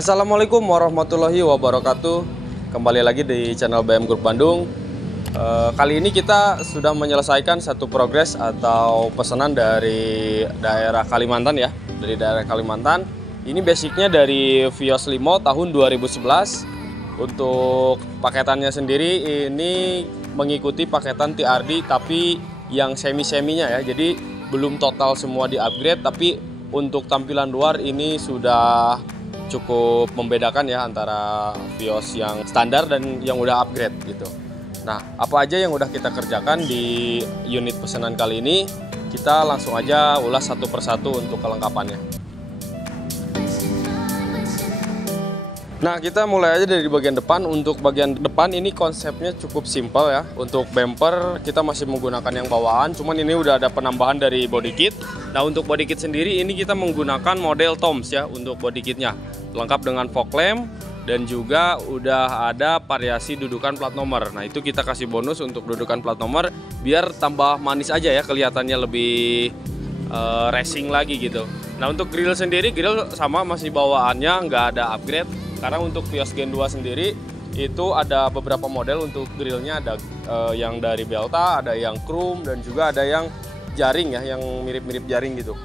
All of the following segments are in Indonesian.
Assalamualaikum warahmatullahi wabarakatuh. Kembali lagi di channel BM Group Bandung. Kali ini kita sudah menyelesaikan satu progres atau pesanan dari daerah Kalimantan ya. Dari daerah Kalimantan. Ini basicnya dari Vios Limo tahun 2011. Untuk paketannya sendiri ini mengikuti paketan TRD tapi yang semi-seminya ya. Jadi belum total semua di upgrade, tapi untuk tampilan luar ini sudah cukup membedakan ya antara Vios yang standar dan yang udah upgrade gitu. Nah, apa aja yang udah kita kerjakan di unit pesanan kali ini, kita langsung aja ulas satu persatu untuk kelengkapannya. Nah, kita mulai aja dari bagian depan. Untuk bagian depan ini konsepnya cukup simpel ya. Untuk bumper kita masih menggunakan yang bawaan, cuman ini udah ada penambahan dari body kit. Nah, untuk body kit sendiri ini kita menggunakan model Toms ya untuk body kitnya. Lengkap dengan fog lamp dan juga udah ada variasi dudukan plat nomor. Nah, itu kita kasih bonus untuk dudukan plat nomor biar tambah manis aja ya, kelihatannya lebih racing lagi gitu. Nah, untuk grill sendiri, grill sama masih bawaannya, nggak ada upgrade. Karena untuk Vios Gen 2 sendiri itu ada beberapa model untuk grillnya, ada yang dari Belta, ada yang chrome dan juga ada yang jaring ya, yang mirip-mirip jaring gitu.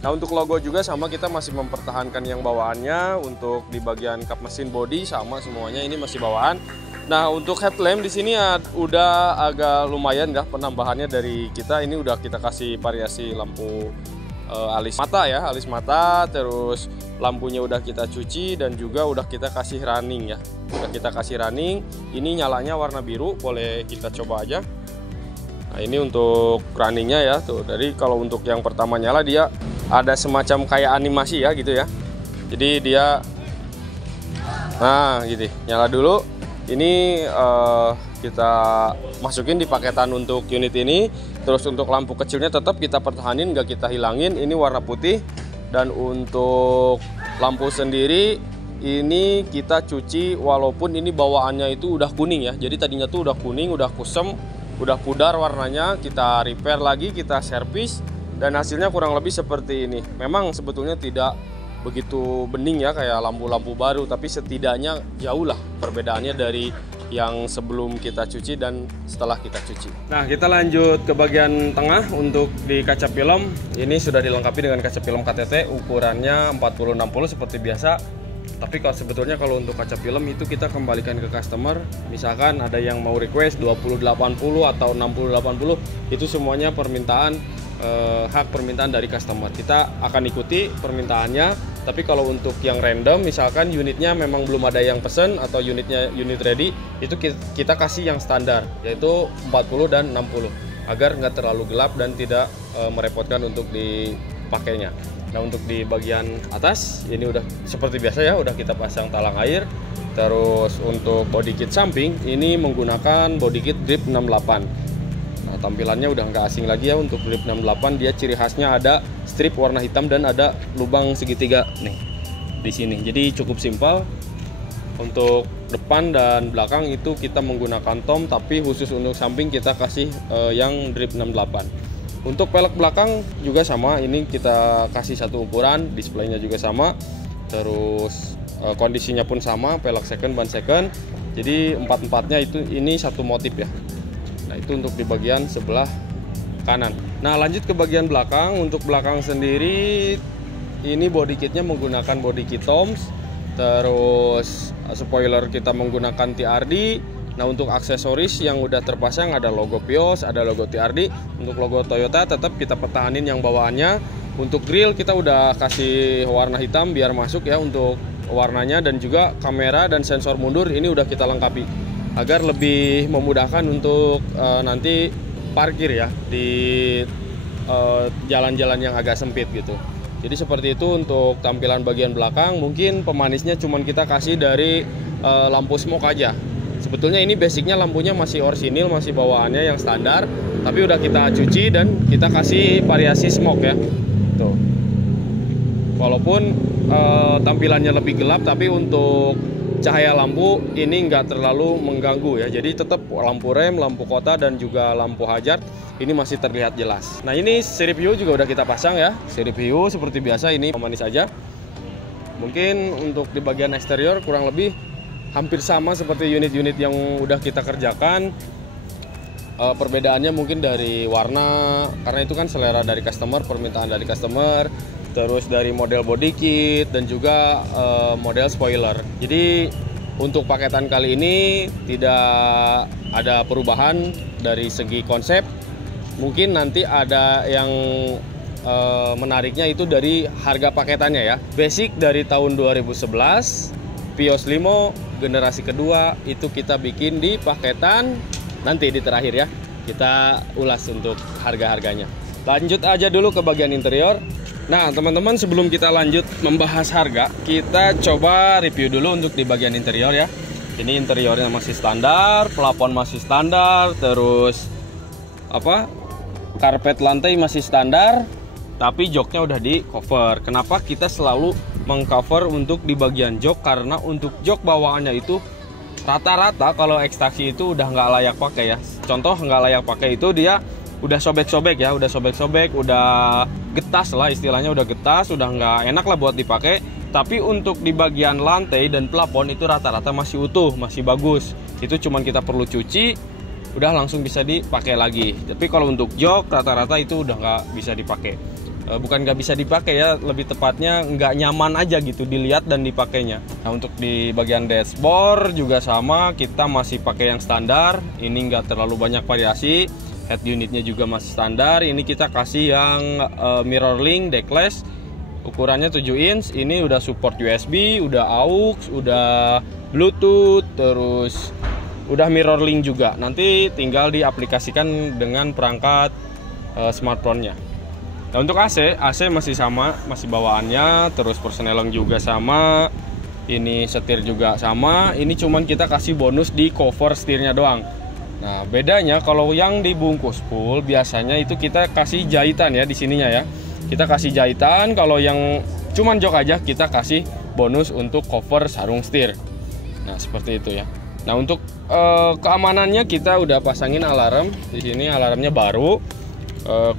Nah, untuk logo juga sama, kita masih mempertahankan yang bawaannya. Untuk di bagian kap mesin body sama semuanya ini masih bawaan. Nah, untuk headlamp di sini udah agak lumayan ya penambahannya dari kita. Ini udah kita kasih variasi lampu alis mata ya, alis mata, terus lampunya udah kita cuci dan juga udah kita kasih running ya. Udah kita kasih running. Ini nyalanya warna biru, boleh kita coba aja. Nah, ini untuk runningnya ya tuh. Jadi kalau untuk yang pertama nyala dia ada semacam kayak animasi ya gitu ya. Jadi dia gitu, nyala dulu. Ini kita masukin di paketan untuk unit ini. Terus untuk lampu kecilnya tetap kita pertahanin, nggak kita hilangin. Ini warna putih. Dan untuk lampu sendiri ini kita cuci, walaupun ini bawaannya itu udah kuning ya. Jadi tadinya tuh udah kuning, udah kusem, udah pudar warnanya. Kita repair lagi, kita servis, dan hasilnya kurang lebih seperti ini. Memang sebetulnya tidak begitu bening ya kayak lampu-lampu baru, tapi setidaknya jauh lah perbedaannya dari yang sebelum kita cuci dan setelah kita cuci. Nah, kita lanjut ke bagian tengah. Untuk di kaca film ini sudah dilengkapi dengan kaca film KTT, ukurannya 40-60 seperti biasa. Tapi kalau sebetulnya kalau untuk kaca film itu kita kembalikan ke customer. Misalkan ada yang mau request 20-80 atau 60-80, itu semuanya permintaan, hak permintaan dari customer. Kita akan ikuti permintaannya. Tapi kalau untuk yang random, misalkan unitnya memang belum ada yang pesen atau unitnya unit ready, itu kita kasih yang standar, yaitu 40 dan 60 agar nggak terlalu gelap dan tidak merepotkan untuk dipakainya. Nah, untuk di bagian atas ini udah seperti biasa ya, udah kita pasang talang air. Terus untuk body kit samping ini menggunakan body kit grip 68. Nah, tampilannya udah nggak asing lagi ya. Untuk grip 68 dia ciri khasnya ada strip warna hitam dan ada lubang segitiga nih di sini. Jadi cukup simpel. Untuk depan dan belakang itu kita menggunakan tom, tapi khusus untuk samping kita kasih yang grip 68. Untuk pelek belakang juga sama, ini kita kasih satu ukuran, displaynya juga sama. Terus kondisinya pun sama, pelek second, ban second. Jadi empat-empatnya itu ini satu motif ya. Nah, itu untuk di bagian sebelah kanan. Nah, lanjut ke bagian belakang. Untuk belakang sendiri ini body kitnya menggunakan body kit Toms. Terus spoiler kita menggunakan TRD. Nah, untuk aksesoris yang udah terpasang ada logo Vios, ada logo TRD. Untuk logo Toyota tetap kita pertahanin yang bawaannya. Untuk grill kita udah kasih warna hitam biar masuk ya untuk warnanya, dan juga kamera dan sensor mundur ini udah kita lengkapi agar lebih memudahkan untuk nanti parkir ya di jalan-jalan yang agak sempit gitu. Jadi seperti itu untuk tampilan bagian belakang. Mungkin pemanisnya cuman kita kasih dari lampu smoke aja. Sebetulnya ini basicnya lampunya masih orsinil, masih bawaannya yang standar, tapi udah kita cuci dan kita kasih variasi smoke ya. Tuh. Walaupun tampilannya lebih gelap, tapi untuk cahaya lampu ini nggak terlalu mengganggu ya. Jadi tetap lampu rem, lampu kota dan juga lampu hazard ini masih terlihat jelas. Nah, ini sirip hiu juga udah kita pasang ya. Sirip hiu seperti biasa, ini pemanis aja. Mungkin untuk di bagian eksterior kurang lebih hampir sama seperti unit-unit yang udah kita kerjakan. Perbedaannya mungkin dari warna, karena itu kan selera dari customer, permintaan dari customer, terus dari model body kit dan juga model spoiler. Jadi untuk paketan kali ini tidak ada perubahan dari segi konsep. Mungkin nanti ada yang menariknya itu dari harga paketannya ya. Basic dari tahun 2011, Vios Limo generasi kedua itu kita bikin di paketan. Nanti di terakhir ya, kita ulas untuk harga-harganya. Lanjut aja dulu ke bagian interior. Nah teman-teman, sebelum kita lanjut membahas harga, kita coba review dulu untuk di bagian interior ya. Ini interiornya masih standar, plafon masih standar, terus karpet lantai masih standar, tapi joknya udah di cover. Kenapa kita selalu mengcover untuk di bagian jok? Karena untuk jok bawaannya itu rata-rata kalau ekstraksi itu udah nggak layak pakai ya. Contoh nggak layak pakai itu dia udah sobek-sobek ya, udah sobek-sobek, udah getas lah istilahnya, udah getas, udah nggak enak lah buat dipakai. Tapi untuk di bagian lantai dan plafon itu rata-rata masih utuh, masih bagus. Itu cuman kita perlu cuci, udah langsung bisa dipakai lagi. Tapi kalau untuk jok rata-rata itu udah nggak bisa dipakai. Bukan nggak bisa dipakai ya, lebih tepatnya nggak nyaman aja gitu dilihat dan dipakainya. Nah untuk di bagian dashboard juga sama, kita masih pakai yang standar. Ini nggak terlalu banyak variasi. Head unitnya juga masih standar. Ini kita kasih yang mirror link deckless, ukurannya 7 inch. Ini udah support USB, udah AUX, udah Bluetooth, terus udah mirror link juga. Nanti tinggal diaplikasikan dengan perangkat smartphone-nya. Nah untuk AC masih sama, masih bawaannya, terus persneling juga sama, ini setir juga sama. Ini cuman kita kasih bonus di cover setirnya doang. Nah bedanya kalau yang dibungkus full biasanya itu kita kasih jahitan ya di sininya ya. Kita kasih jahitan, kalau yang cuman jok aja kita kasih bonus untuk cover sarung setir. Nah seperti itu ya. Nah untuk keamanannya kita udah pasangin alarm di sini, alarmnya baru.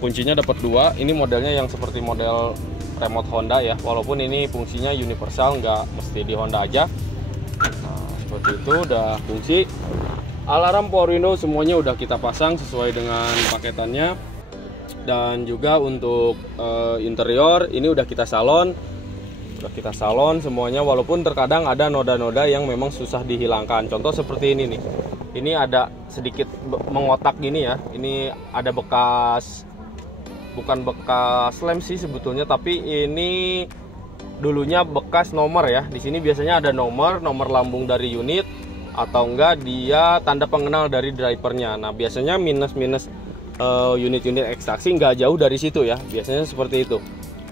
Kuncinya dapat 2. Ini modelnya yang seperti model remote Honda ya, walaupun ini fungsinya universal, nggak mesti di Honda aja. Nah seperti itu udah fungsi. Alarm power window semuanya udah kita pasang sesuai dengan paketannya. Dan juga untuk interior ini udah kita salon semuanya, walaupun terkadang ada noda-noda yang memang susah dihilangkan. Contoh seperti ini nih, ini ada sedikit mengotak gini ya. Ini ada bekas, bukan bekas lem sih sebetulnya, tapi ini dulunya bekas nomor ya. Di sini biasanya ada nomor lambung dari unit, atau enggak dia tanda pengenal dari drivernya. Nah biasanya minus unit-unit ekstraksi nggak jauh dari situ ya, biasanya seperti itu.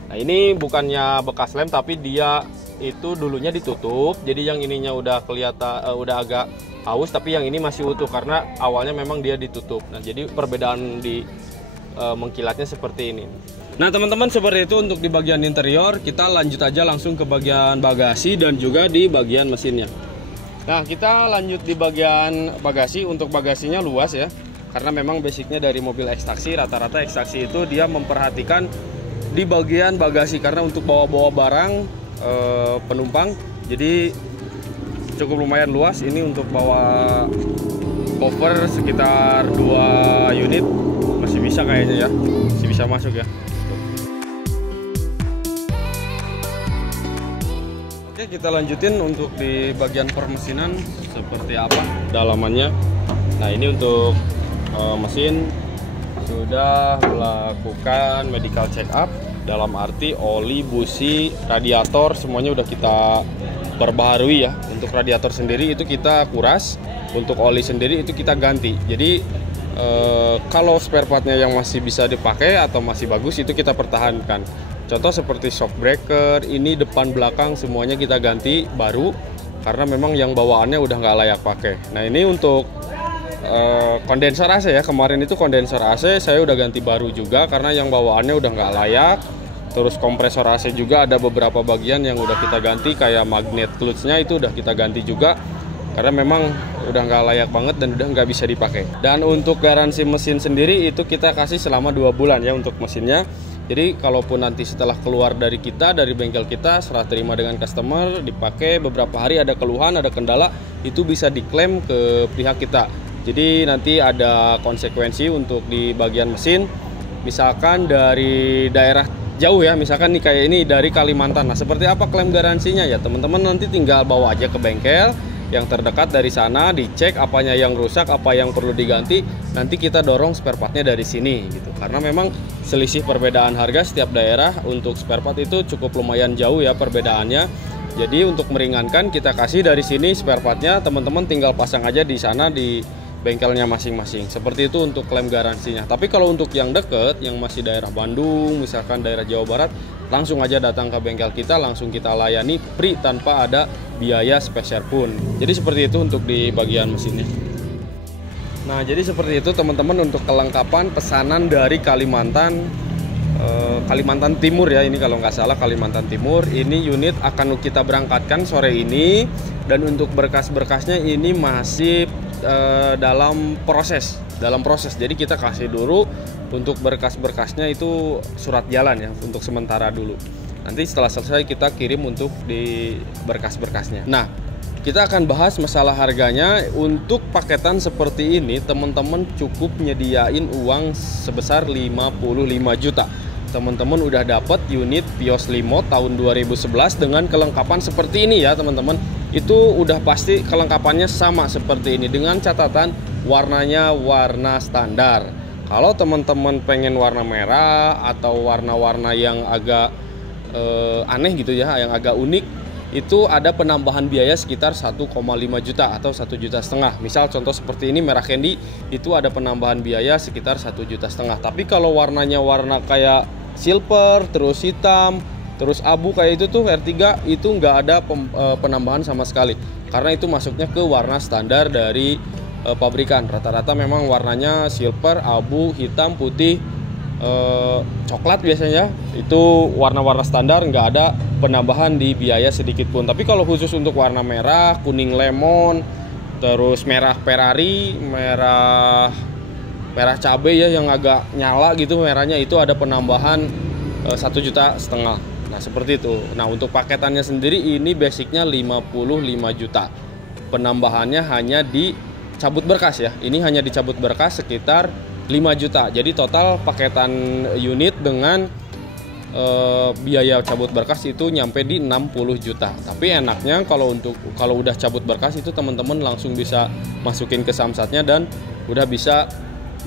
Nah ini bukannya bekas lem, tapi dia itu dulunya ditutup. Jadi yang ininya udah kelihatan udah agak aus, tapi yang ini masih utuh karena awalnya memang dia ditutup. Nah jadi perbedaan di mengkilatnya seperti ini. Nah teman-teman, seperti itu untuk di bagian interior. Kita lanjut aja langsung ke bagian bagasi dan juga di bagian mesinnya. Nah kita lanjut di bagian bagasi. Untuk bagasinya luas ya, karena memang basicnya dari mobil ekstraksi, rata-rata ekstraksi itu dia memperhatikan di bagian bagasi karena untuk bawa-bawa barang penumpang, jadi cukup lumayan luas. Ini untuk bawa cover sekitar 2 unit masih bisa kayaknya ya, masih bisa masuk ya. Oke, kita lanjutin untuk di bagian permesinan seperti apa dalamannya. Nah ini untuk mesin sudah melakukan medical check up, dalam arti oli, busi, radiator semuanya udah kita perbaharui ya. Untuk radiator sendiri itu kita kuras, untuk oli sendiri itu kita ganti. Jadi kalau spare partnya yang masih bisa dipakai atau masih bagus itu kita pertahankan. Contoh seperti shock breaker, ini depan belakang semuanya kita ganti baru, karena memang yang bawaannya udah nggak layak pakai. Nah ini untuk kondensor AC ya, kemarin itu kondensor AC saya udah ganti baru juga karena yang bawaannya udah nggak layak. Terus kompresor AC juga ada beberapa bagian yang udah kita ganti, kayak magnet clutch-nya itu udah kita ganti juga karena memang udah nggak layak banget dan udah nggak bisa dipakai. Dan untuk garansi mesin sendiri itu kita kasih selama 2 bulan ya untuk mesinnya. Jadi kalaupun nanti setelah keluar dari kita, dari bengkel kita, serah terima dengan customer, dipakai beberapa hari ada keluhan, ada kendala, itu bisa diklaim ke pihak kita. Jadi nanti ada konsekuensi untuk di bagian mesin. Misalkan dari daerah jauh ya, misalkan nih kayak ini dari Kalimantan. Nah, seperti apa klaim garansinya ya teman-teman, nanti tinggal bawa aja ke bengkel yang terdekat dari sana, dicek apanya yang rusak, apa yang perlu diganti, nanti kita dorong spare partnya dari sini gitu. Karena memang selisih perbedaan harga setiap daerah untuk spare part itu cukup lumayan jauh ya perbedaannya. Jadi untuk meringankan kita kasih dari sini spare partnya, teman-teman tinggal pasang aja di sana di bengkelnya masing-masing. Seperti itu untuk klaim garansinya. Tapi kalau untuk yang deket, yang masih daerah Bandung, misalkan daerah Jawa Barat, langsung aja datang ke bengkel kita, langsung kita layani free tanpa ada biaya spesial pun. Jadi seperti itu untuk di bagian mesinnya. Nah, jadi seperti itu teman-teman untuk kelengkapan pesanan dari Kalimantan Timur ya, ini kalau nggak salah Kalimantan Timur. Ini unit akan kita berangkatkan sore ini, dan untuk berkas-berkasnya ini masih dalam proses. Jadi kita kasih dulu untuk berkas-berkasnya itu surat jalan ya untuk sementara dulu. Nanti setelah selesai kita kirim untuk di berkas-berkasnya. Nah, kita akan bahas masalah harganya. Untuk paketan seperti ini teman-teman cukup nyediain uang sebesar 55 juta. Teman-teman udah dapat unit Vios Limo tahun 2011 dengan kelengkapan seperti ini ya teman-teman. Itu udah pasti kelengkapannya sama seperti ini, dengan catatan warnanya warna standar. Kalau teman-teman pengen warna merah atau warna-warna yang agak aneh gitu ya, yang agak unik, itu ada penambahan biaya sekitar 1,5 juta atau 1,5 juta. Misal contoh seperti ini merah candy, itu ada penambahan biaya sekitar 1,5 juta. Tapi kalau warnanya warna kayak silver, terus hitam, terus abu kayak itu tuh R3, itu nggak ada penambahan sama sekali, karena itu masuknya ke warna standar dari pabrikan. Rata-rata memang warnanya silver, abu, hitam, putih, coklat biasanya. Itu warna-warna standar, nggak ada penambahan di biaya sedikit pun. Tapi kalau khusus untuk warna merah, kuning lemon, terus merah Ferrari, merah cabai ya yang agak nyala gitu merahnya, itu ada penambahan 1,5 juta. Nah seperti itu. Nah untuk paketannya sendiri ini basicnya 55 juta. Penambahannya hanya dicabut berkas ya. Ini hanya dicabut berkas sekitar 5 juta. Jadi total paketan unit dengan biaya cabut berkas itu nyampe di 60 juta. Tapi enaknya kalau udah cabut berkas itu teman-teman langsung bisa masukin ke samsatnya dan udah bisa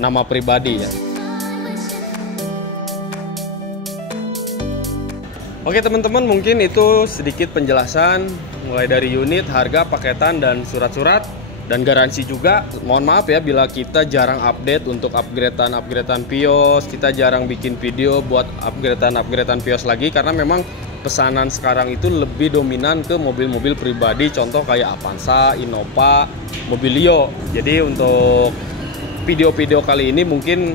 nama pribadi ya. Oke teman-teman, mungkin itu sedikit penjelasan mulai dari unit, harga, paketan, dan surat-surat, dan garansi juga. Mohon maaf ya bila kita jarang update untuk upgradean Vios, kita jarang bikin video buat upgradean Vios lagi, karena memang pesanan sekarang itu lebih dominan ke mobil-mobil pribadi, contoh kayak Avanza, Innova, Mobilio. Jadi untuk video-video kali ini mungkin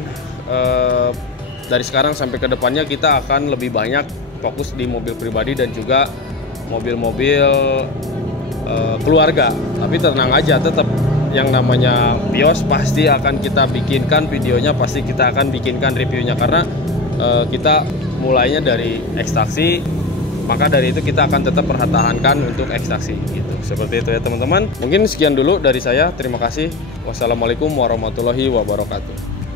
dari sekarang sampai ke depannya kita akan lebih banyak fokus di mobil pribadi dan juga mobil-mobil keluarga. Tapi tenang aja, tetap yang namanya Vios pasti akan kita bikinkan videonya, pasti kita akan bikinkan reviewnya, karena kita mulainya dari ekstraksi, maka dari itu kita akan tetap pertahankan untuk ekstraksi gitu. Seperti itu ya teman-teman. Mungkin sekian dulu dari saya. Terima kasih. Wassalamualaikum warahmatullahi wabarakatuh.